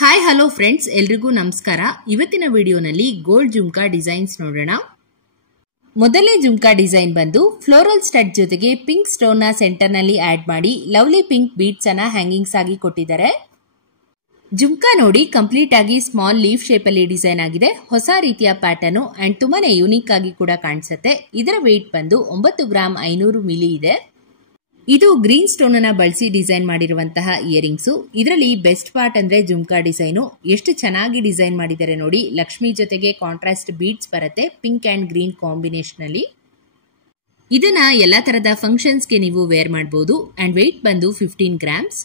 Hi hello friends, ಎಲ್ರಿಗೂ ನಮಸ್ಕಾರ. ಇವತ್ತಿನ ವಿಡಿಯೋನಲ್ಲಿ ಗೋಲ್ಡ್ ಜುಮ್ಕಾ ಡಿಸೈನ್ಸ್ ನೋಡೋಣ. ಮೊದಲನೇ ಜುಮ್ಕಾ ಡಿಸೈನ್ ಬಂದು ಫ್ಲೋರಲ್ ಸ್ಟಡ್ ಜೊತೆಗೆ ಪಿಂಕ್ ಸ್ಟೋನ್ ನ ಸೆಂಟರ್ ನಲ್ಲಿ ಆಡ್ ಮಾಡಿ ಲವ್ಲಿ ಪಿಂಕ್ ಬೀಡ್ಸ್ ಅನ್ನ ಹ್ಯಾಂಗಿಂಗ್ಸ್ ಆಗಿ ಕೊಟ್ಟಿದ್ದಾರೆ. ಜುಮ್ಕಾ ನೋಡಿ ಕಂಪ್ಲೀಟ್ ಆಗಿ ಸ್ಮಾಲ್ ಲೀಫ್ ಶೇಪ್ ಅಲ್ಲಿ ಡಿಸೈನ್ ಆಗಿದೆ. ಹೊಸ ರೀತಿಯ ಪ್ಯಾಟರ್ನ್ ಅಂಡ್ ತುಂಬಾನೇ ಯೂನಿಕ್ ಆಗಿ ಕೂಡ ಕಾಣಿಸುತ್ತೆ. ಇದರ ವೆಯ್ಟ್ ಬಂದು 9 ಗ್ರಾಮ್ 500 ಮಿಲಿ ಇದೆ. ಇದು ಗ್ರೀನ್ ಸ್ಟೋನ್ ಅನ್ನ ಬಳಸಿ ಡಿಸೈನ್ ಮಾಡಿರುವಂತಹ ಇಯರಿಂಗ್ಸ್. ಇದರಲ್ಲಿ ಬೆಸ್ಟ್ ಪಾರ್ಟ್ ಅಂದ್ರೆ ಜುಮ್ಕಾ ಡಿಸೈನು ಎಷ್ಟು ಚೆನ್ನಾಗಿ ಡಿಸೈನ್ ಮಾಡಿದ್ದಾರೆ ನೋಡಿ. ಲಕ್ಷ್ಮಿ ಜೊತೆಗೆ ಕಾಂಟ್ರಾಸ್ಟ್ ಬೀಡ್ಸ್ ಬರುತ್ತೆ ಪಿಂಕ್ ಅಂಡ್ ಗ್ರೀನ್ ಕಾಂಬಿನೇಷನ್ ಅಲ್ಲಿ. ಇದನ್ನ ಎಲ್ಲಾ ತರದ ಫಂಕ್ಷನ್ಸ್ ಗೆ ನೀವು ವೇರ್ ಮಾಡಬಹುದು ಅಂಡ್ ವೆಯ್ಟ್ ಬಂದು 15 ಗ್ರಾಮ್ಸ್.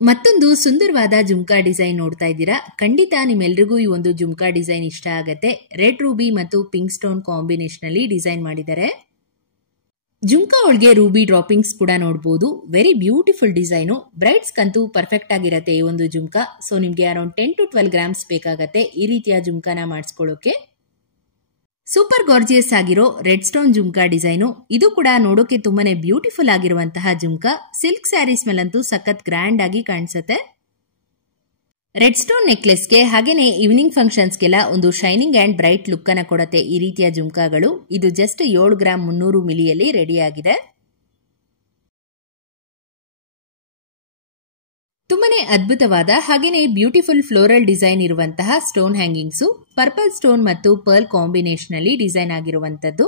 ಮತ್ತೊಂದು ಸುಂದರವಾದ ಜುಮ್ಕಾ ಡಿಸೈನ್ ನೋಡ್ತಾ ಇದ್ದೀರಾ. ಖಂಡಿತ ನಿಮ್ಮೆಲ್ರಿಗೂ ಈ ಒಂದು ಜುಮ್ಕಾ ಡಿಸೈನ್ ಇಷ್ಟ ಆಗತ್ತೆ. ರೆಡ್ ರೂಬಿ ಮತ್ತು ಪಿಂಕ್ ಸ್ಟೋನ್ ಕಾಂಬಿನೇಷನ್ ಅಲ್ಲಿ ಡಿಸೈನ್ ಮಾಡಿದ್ದಾರೆ. ಜುಮ್ಕಾ ಒಳಗೆ ರೂಬಿ ಡ್ರಾಪಿಂಗ್ಸ್ ಕೂಡ ನೋಡಬಹುದು. Very beautiful design. ಬ್ರೈಡ್ಸ್ ಕಂತೂ ಪರ್ಫೆಕ್ಟ್ ಆಗಿರತ್ತೆ ಈ ಒಂದು ಜುಮ್ಕಾ. ಸೊ ನಿಮ್ಗೆ ಅರೌಂಡ್ 10 to 12 ಗ್ರಾಮ್ಸ್ ಬೇಕಾಗತ್ತೆ ಈ ರೀತಿಯ ಜುಮ್ಕಾನ ಮಾಡಿಸ್ಕೊಳ್ಳೋಕೆ. ಸೂಪರ್ ಗಾರ್ಜಿಯಸ್ ಆಗಿರೋ ರೆಡ್ ಸ್ಟೋನ್ ಜುಮ್ಕಾ ಡಿಸೈನು. ಇದು ಕೂಡ ನೋಡೋಕೆ ತುಂಬಾನೇ ಬ್ಯೂಟಿಫುಲ್ ಆಗಿರುವಂತಹ ಜುಮ್ಕಾ. ಸಿಲ್ಕ್ ಸ್ಯಾರೀಸ್ ಮೇಲಂತೂ ಸಖತ್ ಗ್ರ್ಯಾಂಡ್ ಆಗಿ ಕಾಣಿಸುತ್ತೆ. ರೆಡ್ ಸ್ಟೋನ್ ನೆಕ್ಲೆಸ್ಗೆ ಹಾಗೇನೆ ಈವ್ನಿಂಗ್ ಫಂಕ್ಷನ್ಸ್ಗೆಲ್ಲ ಒಂದು ಶೈನಿಂಗ್ ಅಂಡ್ ಬ್ರೈಟ್ ಲುಕ್ ಅನ್ನ ಕೊಡುತ್ತೆ ಈ ರೀತಿಯ ಜುಮ್ಕಾಗಳು. ಇದು ಜಸ್ಟ್ 7 ಗ್ರಾಮ್ 300 ಮಿಲಿಯಲ್ಲಿ ರೆಡಿ ಆಗಿದೆ. ತುಂಬಾನೇ ಅದ್ಭುತವಾದ ಹಾಗೇನೆ ಬ್ಯೂಟಿಫುಲ್ ಫ್ಲೋರಲ್ ಡಿಸೈನ್ ಇರುವಂತಹ ಸ್ಟೋನ್ ಹ್ಯಾಂಗಿಂಗ್ಸ್. ಪರ್ಪಲ್ ಸ್ಟೋನ್ ಮತ್ತು ಪರ್ಲ್ ಕಾಂಬಿನೇಷನ್ ಅಲ್ಲಿ ಡಿಸೈನ್ ಆಗಿರುವಂತದ್ದು.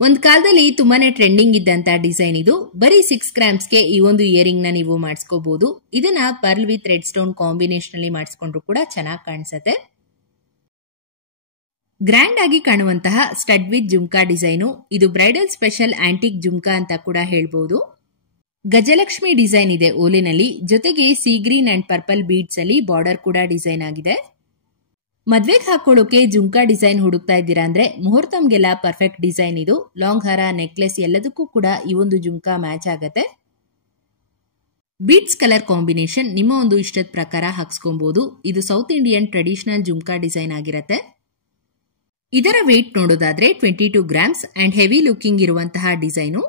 ಒಂದ್ ಕಾಲದಲ್ಲಿ ತುಂಬಾನೇ ಟ್ರೆಂಡಿಂಗ್ ಇದ್ದಂತ ಡಿಸೈನ್ ಇದು. ಬರೀ 6 ಗ್ರಾಮ್ಸ್ಗೆ ಈ ಒಂದು ಇಯರಿಂಗ್ ನ ನೀವು ಮಾಡಿಸ್ಕೋಬಹುದು. ಇದನ್ನ pearl with red stone combination ಅಲ್ಲಿ ಮಾಡಿಸ್ಕೊಂಡ್ರು ಕೂಡ ಚೆನ್ನಾಗಿ ಕಾಣಿಸುತ್ತೆ. ಗ್ರ್ಯಾಂಡ್ ಆಗಿ ಕಾಣುವಂತಹ ಸ್ಟಡ್ ವಿತ್ ಜುಮ್ಕಾ ಡಿಸೈನು. ಇದು ಬ್ರೈಡಲ್ ಸ್ಪೆಷಲ್ ಆಂಟಿಕ್ ಜುಮ್ಕಾ ಅಂತ ಕೂಡ ಹೇಳ್ಬಹುದು. ಗಜಲಕ್ಷ್ಮಿ ಡಿಸೈನ್ ಇದೆ ಓಲೆನಲ್ಲಿ. ಜೊತೆಗೆ C green and purple beads ಅಲ್ಲಿ ಬಾರ್ಡರ್ ಕೂಡ ಡಿಸೈನ್ ಆಗಿದೆ. ಮದ್ವೆಗೆ ಹಾಕೊಳ್ಳೋಕೆ ಜುಮ್ಕಾ ಡಿಸೈನ್ ಹುಡುಕ್ತಾ ಇದ್ದೀರಾ ಅಂದ್ರೆ ಮುಹೂರ್ತಂಗೆಲ್ಲ ಪರ್ಫೆಕ್ಟ್ ಡಿಸೈನ್ ಇದು. ಲಾಂಗ್ ಹಾರ, ನೆಕ್ಲೆಸ್ ಎಲ್ಲದಕ್ಕೂ ಕೂಡ ಈ ಒಂದು ಜುಮ್ಕಾ ಮ್ಯಾಚ್ ಆಗತ್ತೆ. ಬೀಡ್ಸ್ ಕಲರ್ ಕಾಂಬಿನೇಷನ್ ನಿಮ್ಮ ಒಂದು ಇಷ್ಟದ ಪ್ರಕಾರ ಹಾಕ್ಸ್ಕೊಬಹುದು. ಇದು south Indian traditional jhumka design ಆಗಿರತ್ತೆ. ಇದರ ವೆಯ್ಟ್ ನೋಡೋದಾದ್ರೆ 22 ಗ್ರಾಮ್ಸ್ ಅಂಡ್ ಹೆವಿ ಲುಕಿಂಗ್ ಇರುವಂತಹ ಡಿಸೈನು.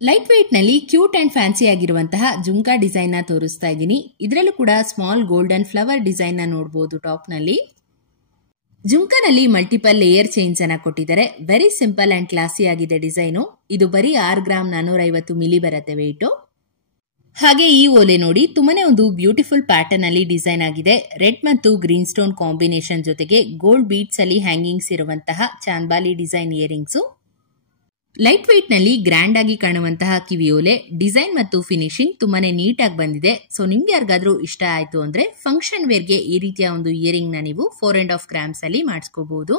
ಲೈಟ್ ವೇಟ್ ನಲ್ಲಿ ಕ್ಯೂಟ್ ಅಂಡ್ ಫ್ಯಾನ್ಸಿ ಆಗಿರುವಂತಹ ಜುಮ್ಕಾ ಡಿಸೈನ್ ನ ತೋರಿಸ್ತಾ ಇದ್ದೀನಿ. ಇದರಲ್ಲೂ ಕೂಡ ಸ್ಮಾಲ್ ಗೋಲ್ಡನ್ ಫ್ಲವರ್ ಡಿಸೈನ್ ನ ನೋಡಬಹುದು ಟಾಪ್ ನಲ್ಲಿ. ಜುಮ್ಕಾನಲ್ಲಿ ಮಲ್ಟಿಪಲ್ ಲೇಯರ್ ಚೈನ್ಸ್ ಅನ್ನ ಕೊಟ್ಟಿದ್ದಾರೆ. ವೆರಿ ಸಿಂಪಲ್ ಅಂಡ್ ಕ್ಲಾಸಿ ಆಗಿದೆ ಡಿಸೈನು. ಇದು ಬರೀ 6 ಗ್ರಾಮ್ 450 ಮಿಲಿ ಬರುತ್ತೆ ವೆಯ್ಟ್. ಹಾಗೆ ಈ ಓಲೆ ನೋಡಿ ತುಂಬಾನೇ ಒಂದು ಬ್ಯೂಟಿಫುಲ್ ಪ್ಯಾಟರ್ನ್ ಅಲ್ಲಿ ಡಿಸೈನ್ ಆಗಿದೆ. ರೆಡ್ ಮತ್ತು ಗ್ರೀನ್ ಸ್ಟೋನ್ ಕಾಂಬಿನೇಷನ್ ಜೊತೆಗೆ ಗೋಲ್ಡ್ ಬೀಡ್ಸ್ ಅಲ್ಲಿ ಹ್ಯಾಂಗಿಂಗ್ಸ್ ಇರುವಂತಹ chandbali design earrings. Light weight ನಲ್ಲಿ ಗ್ರ್ಯಾಂಡ್ ಆಗಿ ಕಾಣುವಂತಹ ಕಿವಿಯೋಲೆ ಡಿಸೈನ್ ಮತ್ತು ಫಿನಿಶಿಂಗ್ ತುಂಬಾನೇ ನೀಟ್ ಆಗಿ ಬಂದಿದೆ. ಸೊ ನಿಮ್ಗೆ ಯಾರಿಗಾದ್ರೂ ಇಷ್ಟ ಆಯ್ತು ಅಂದ್ರೆ ಫಂಕ್ಷನ್ ವೇರ್ಗೆ ಈ ರೀತಿಯ ಒಂದು ಇಯರಿಂಗ್ ನ ನೀವು 4.5 ಗ್ರಾಮ್ಸ್ ಅಲ್ಲಿ ಮಾಡಿಸ್ಕೋಬಹುದು.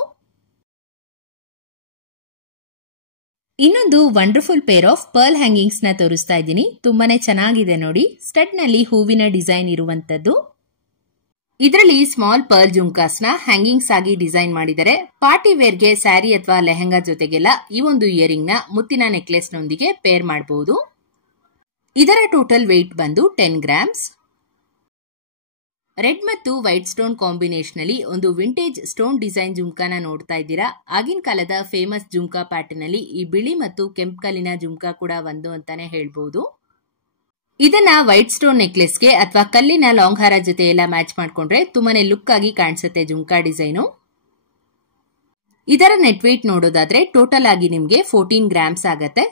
ಇನ್ನೊಂದು wonderful pair of pearl hangings ನ ತೋರಿಸ್ತಾ ಇದ್ದೀನಿ. ತುಂಬಾನೇ ಚೆನ್ನಾಗಿದೆ ನೋಡಿ. ಸ್ಟಡ್ ನಲ್ಲಿ ಹೂವಿನ ಡಿಸೈನ್ ಇರುವಂತದ್ದು. ಇದರಲ್ಲಿ ಸ್ಮಾಲ್ ಪರ್ಲ್ ಜುಮ್ಕಾಸ್ ನ ಹ್ಯಾಂಗಿಂಗ್ಸ್ ಆಗಿ ಡಿಸೈನ್ ಮಾಡಿದರೆ ಪಾರ್ಟಿ ವೇರ್ಗೆ ಸ್ಯಾರಿ ಅಥವಾ ಲೆಹಂಗಾ ಜೊತೆಗೆಲ್ಲ ಈ ಒಂದು ಇಯರಿಂಗ್ ನ ಮುತ್ತಿನ ನೆಕ್ಲೆಸ್ ನೊಂದಿಗೆ ಪೇರ್ ಮಾಡಬಹುದು. ಇದರ ಟೋಟಲ್ ವೆಯ್ಟ್ ಬಂದು 10 ಗ್ರಾಮ್ಸ್. ರೆಡ್ ಮತ್ತು ವೈಟ್ ಸ್ಟೋನ್ ಕಾಂಬಿನೇಷನ್ ಅಲ್ಲಿ ಒಂದು ವಿಂಟೇಜ್ ಸ್ಟೋನ್ ಡಿಸೈನ್ ಜುಮ್ಕಾನ ನೋಡ್ತಾ ಇದ್ದೀರಾ. ಆಗಿನ ಕಾಲದ ಫೇಮಸ್ ಜುಮ್ಕಾ ಪ್ಯಾಟರ್ನ್ ಅಲ್ಲಿ ಈ ಬಿಳಿ ಮತ್ತು ಕೆಂಪು ಕಲ್ಲಿನ ಜುಮ್ಕಾ ಕೂಡ ಒಂದು ಅಂತಾನೆ ಹೇಳ್ಬಹುದು. ಇದನ್ನ ವೈಟ್ ಸ್ಟೋನ್ ನೆಕ್ಲೆಸ್ಗೆ ಅಥವಾ ಕಲ್ಲಿನ ಲಾಂಗ್ ಹಾರ ಜೊತೆ ಎಲ್ಲ ಮ್ಯಾಚ್ ಮಾಡ್ಕೊಂಡ್ರೆ ತುಂಬಾನೇ ಲುಕ್ ಆಗಿ ಕಾಣಿಸುತ್ತೆ ಜುಮ್ಕಾ ಡಿಸೈನು. ಇದರ ನೆಟ್ ವೇಟ್ ನೋಡೋದಾದ್ರೆ ಟೋಟಲ್ ಆಗಿ ನಿಮ್ಗೆ 14 ಗ್ರಾಮ್ಸ್ ಆಗತ್ತೆ.